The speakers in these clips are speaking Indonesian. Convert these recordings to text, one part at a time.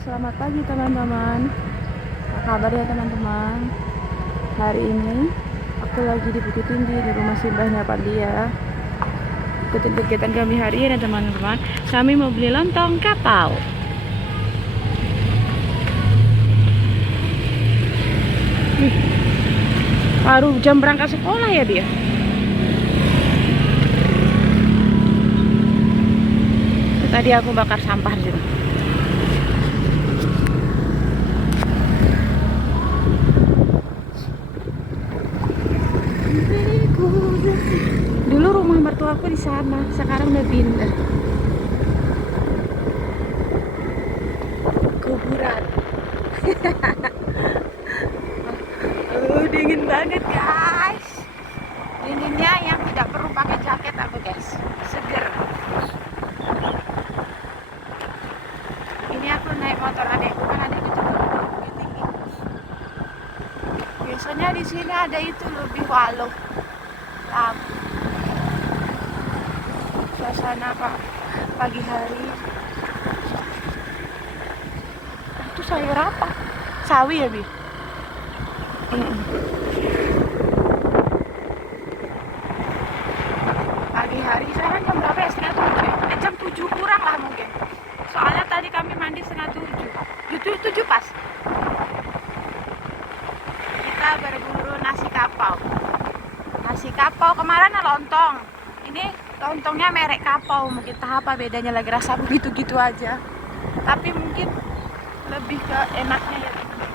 selamat pagi teman-teman. Apa kabar ya teman-teman? Hari ini aku lagi di Bukit Tinggi di rumah simbahnya Pak Dia. Ikutin kegiatan kami hari ini teman-teman. Kami mau beli lontong kapau. Baru jam berangkat sekolah ya dia. Tadi aku bakar sampah di sini. Dulu rumah mertua aku di sana, sekarang udah pindah. Kuburan. Dingin banget guys. Dinginnya yang tidak perlu pakai jaket aku guys. Seger. Ini aku naik motor adekku, kan adekku juga udah Bukit Tinggi. Biasanya di sini ada itu lebih walau. Suasana pagi hari. Itu sayur apa? Sawi ya Bi? Pagi hari sekarang jam berapa ya? Setengah 7 ya? Jam 7 kurang lah mungkin. Soalnya tadi kami mandi setengah 7. 7 pas. Kita berburu nasi kapau. Nasi kapau kemarin lontong. Ini lontongnya merek kapau. Mungkin entah apa bedanya, lagi rasa begitu-gitu aja. Tapi mungkin lebih ke enaknya ya teman-teman.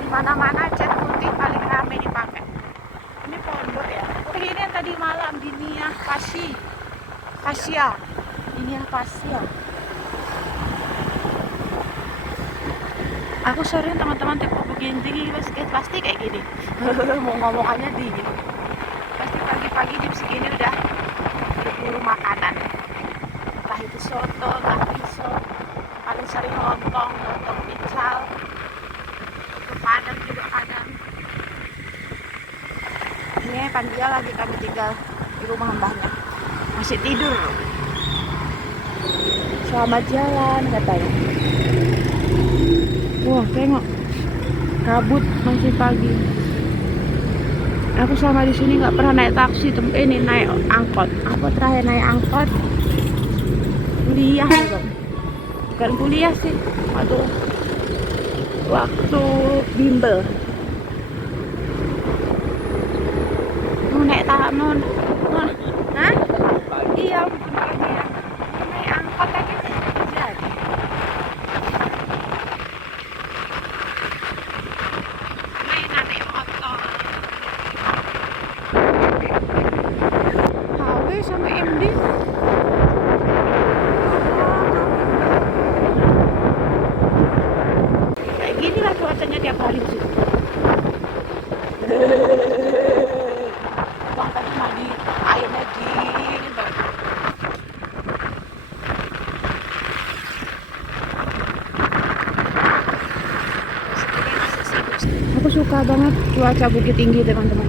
Di mana-mana cat putih paling rame dipakai. Ini pondok ya. Oh, ini yang tadi malam di Niah Pasya. Niah Pasya. Aku sering teman-teman tepuk Bukit Tinggi pasti kayak gini. Mau ngomongannya dingin. Pasti pagi-pagi jam segini udah berburu makanan. Entah itu soto, entah pisau. Paling sering lontong pical. Itu padang juga kadang. Ini Pandia lagi kami tinggal di rumah mbahnya. Masih tidur. Selamat jalan katanya. Wah, tengok. Kabut masih pagi. Aku selama di sini nggak pernah naik taksi, ini naik angkot. Aku terakhir naik angkot kuliah juga. Bukan kuliah sih, waktu bimbel. Mau naik tahanan. Hah? Iya, bener ya. Naik angkot aja jadi. Naik motor. HW sama MD. Kayak gini lah cuacanya tiap hari sih. Bang tadi mandi airnya dingin banget. Aku suka banget cuaca Bukit Tinggi teman-teman.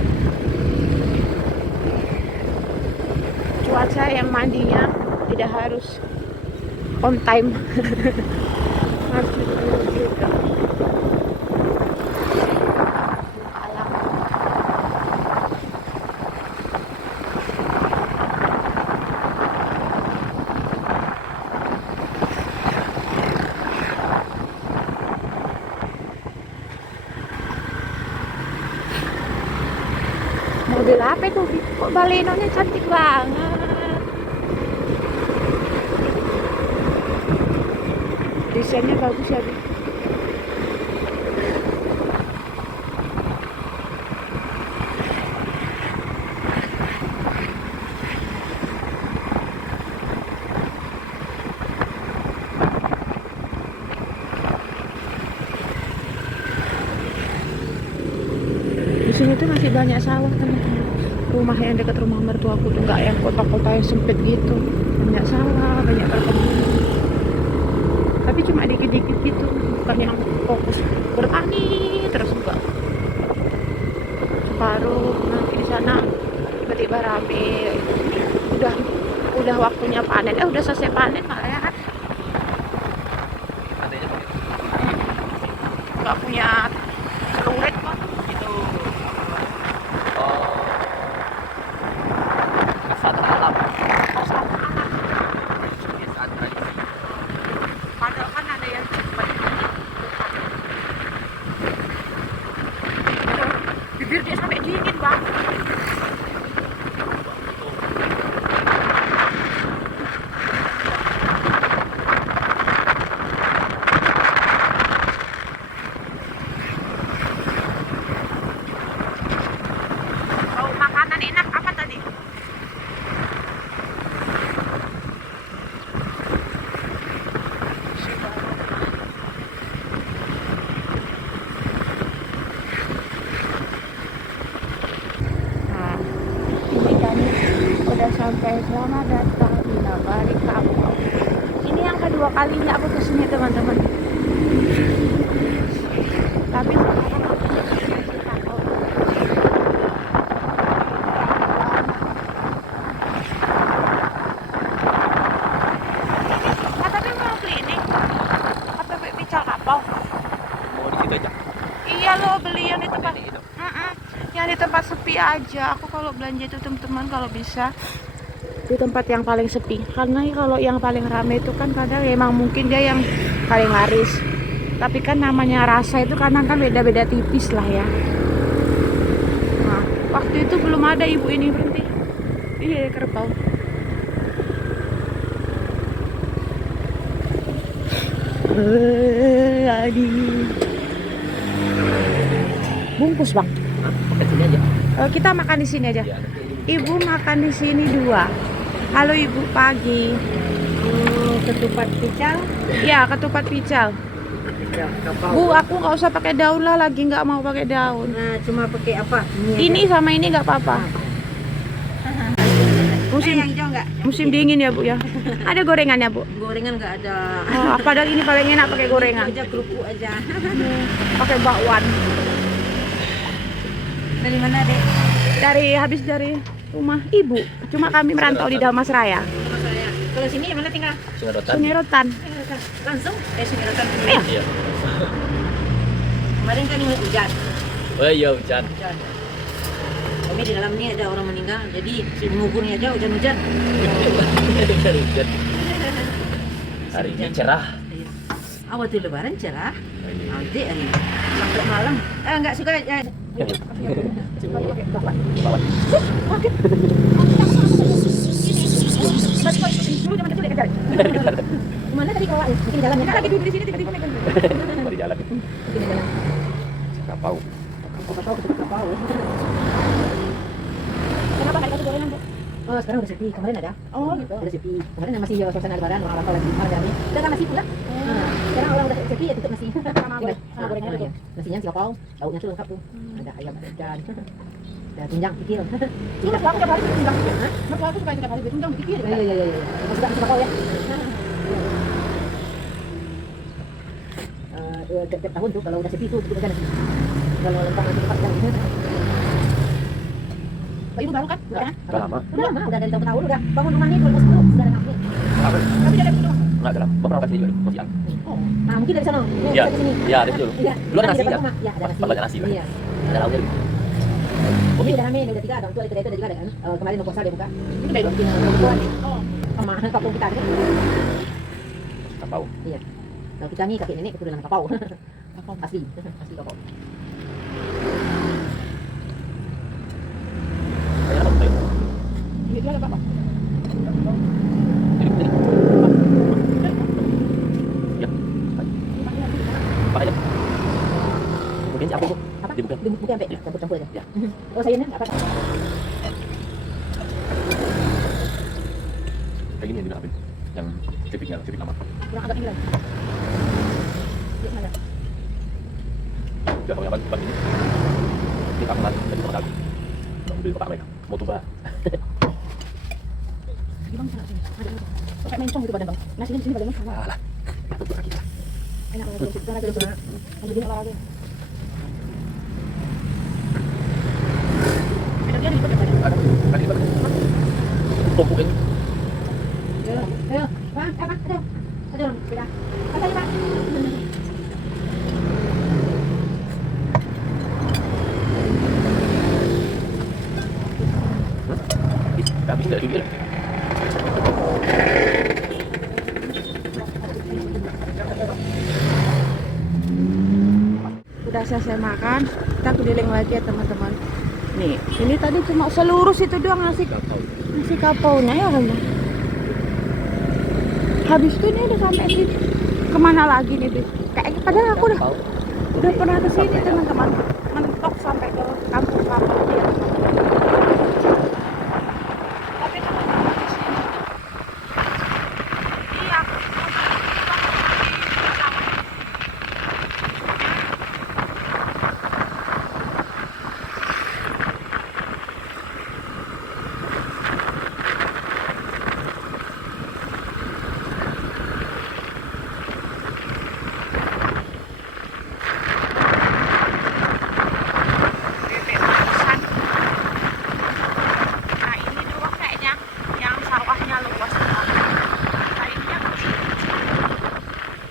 Cuaca yang mandinya tidak harus on time. Harus juga. Mobil apa itu? Kok balenonya cantik banget. Desainnya bagus ya, Bi. Di sini tuh masih banyak sawah teman-teman. Rumah yang dekat rumah mertuaku tuh nggak yang kota-kota yang sempit gitu. Banyak sawah, banyak perkebunan. Tapi cuma dikit-dikit gitu, bukan yang fokus bertani terus enggak. Baru nanti di sana tiba-tiba rame. Ini udah waktunya panen. Udah selesai panen malah ya kan. nggak punya celurit kok. Itu oh, wisata alam. Kebiasaan tradisi. Padahal kan ada yang cepat. Bibir dia sampai dingin bang. Bau makanan enak apa tadi? Nah, ini kami udah sampai. Selamat datang di Nagari Kapau. Ini yang kedua kalinya aku kesini teman-teman. Tapi sekarang aku di Kapau. Nah, tapi mau beli ini apa pical kapau? Mau di situ aja. Iya lo beli yang di tempat Itu. yang di tempat sepi aja. Aku kalau belanja itu teman-teman kalau bisa di tempat yang paling sepi, karena kalau yang paling ramai itu kan kadang ya emang mungkin dia yang paling laris, tapi kan namanya rasa itu kadang kan beda-beda tipis lah ya. Nah, waktu itu belum ada ibu ini berhenti. Iya kerbau. Bungkus bang. Pakai sini aja. Kita makan di sini aja. Ya, Ibu makan di sini 2. Halo ibu, pagi. Ketupat pical, Ya ketupat pical. ya, kapau. Bu, aku nggak usah pakai daun lah, lagi nggak mau pakai daun. Nah, cuma pakai apa? Ini sama ini nggak apa-apa. Musim yang hijau enggak? musim dingin ya bu ya. Ada gorengannya bu. Gorengan enggak ada. Oh, padahal ini paling enak pakai gorengan. Aja kerupuk aja. Pakai bakwan. Dari mana, Dek? Habis dari rumah ibu. Cuma kami merantau di Dalmas Raya. Sama saya. Kalau sini mana tinggal? Sungai Rotan. Sungai Rotan. Langsung Sungai Rotan. Iya. Iya. Kemarin kan ini hujan. Oh iya hujan. Hujan. Kami di dalam ini ada orang meninggal, jadi mengukurnya aja hujan-hujan. Hujan. Hari ini cerah. Awal tuh lebaran cerah. Oh, iya. Nanti hari sampai malam. Enggak suka ya. Bawa. Mana tadi kalau mungkin jalan ya? Lagi di sini tiba-tiba megang. Mau di jalan. Kapau. Kapau. Kenapa nggak dikasih gorengan bu? Oh, sekarang udah sepi. Kemarin ada. Oh gitu. Udah sepi. Kemarin masih suasana lebaran, orang-orang lagi rame. Udah kan nasi pula. Sekarang orang udah sepi ya tutup nasi. Sama gorengan itu. Nasinya si kapau, lauknya tuh lengkap tuh. Ada ayam, ada ikan. Ada tunjang kikil. Ini mas aku tiap hari bikin tunjang. Mas aku suka tiap hari bikin tunjang dikit. Iya. Masih tak kapau ya. Tiap tahun tuh kalau udah sepi tuh tutup aja nasi. Kalau lengkap nasi cepat kan. Ibu baru kan? Udah kan? Udah lama. Udah lama, udah dari tahun udah. Bangun rumah ini 2010 sudah ada nafsu. Tapi dia ada di rumah. Enggak dalam. Beberapa kali juga di siang. Oh. Nah, mungkin dari sana. Iya. Ke sini. Iya, ada dulu. Iya. Dulu ada nasi Di depan kan? rumah. Iya, ada nasi. Banyak nasi. Iya. Ada lauknya. Ini udah rame, udah 3, ada untuk itu ada juga kan. Kemarin puasa dia buka. Ini baik. Bikin bukuan Oh. sama kampung kita kan. Kapau. Iya. Kalau kita nih kakek nenek keturunan kapau. Kapau asli, asli kapau. Kayak apa tuh? Ini dia ada apa? Jadi. Ya. Pakai aja. Kemudian siapa itu? Apa? Dibuka. Dibuka sampai campur-campur aja. Ya. Oh, sayurnya apa? Kayak gini juga habis. Yang tipiknya, tipik lama. Kurang agak tinggi lagi. Di mana? Dia kamu yang buat ini. Ini kamu tadi sama kali. Mau beli bapak mereka. Mau tuba. Di bang sana sini. Ada apa? Kayak mencong gitu badan bang. Nasi di sini badannya sama. Alah. Itu tuh kaki. Enak banget itu. Karena ada Ada gini olahraga. Ada dia di depan badan. Ada. Kaki apa? Tumpuk ini. Ayo, Pak, apa? Ada. Ada orang beda. Apa ya, Pak? Tidak juga. Udah selesai makan, kita keliling lagi ya teman-teman. Nih, ini tadi cuma selurus itu doang nasi kapaunya ya kan. Habis itu ini udah sampai sini. Kemana lagi nih, Bi? Kayaknya padahal aku udah pernah ke sini teman-teman. Mentok sampai ke kampung kapau dia. Tapi teman-teman di sini. Iya, bebek manisan. Nah ini doang kayaknya yang sawahnya luas banget. Lainnya kecil.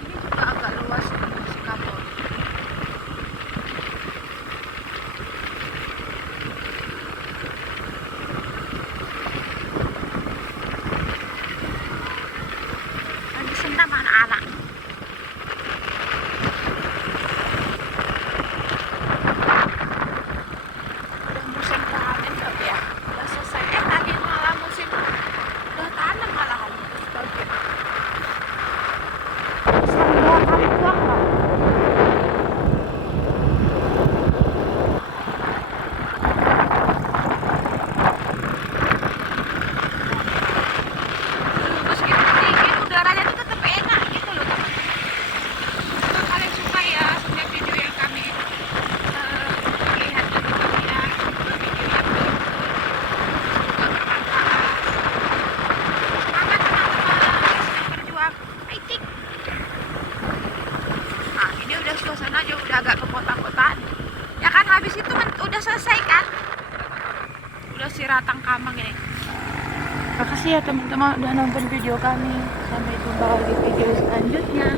Ini juga agak luas si kapau. Lagi senam anak-anak. Udah musim panen tapi ya udah selesai. Tadi malah musim udah tanam malahan sebagian. Serem 2 kali doang loh. Meskipun dingin udaranya tuh tetap enak gitu loh teman. Kalau kalian suka ya setiap video yang kami lihat di vlognya, video yang semoga bermanfaat. Semangat teman-teman, sedang berjuang, fighting. Nah ini udah suasana aja udah agak ke kota-kotaan. Ya kan habis itu udah selesai kan? Udah si Ratang Kamang ini. Makasih ya teman-teman udah nonton video kami. Sampai jumpa lagi video selanjutnya.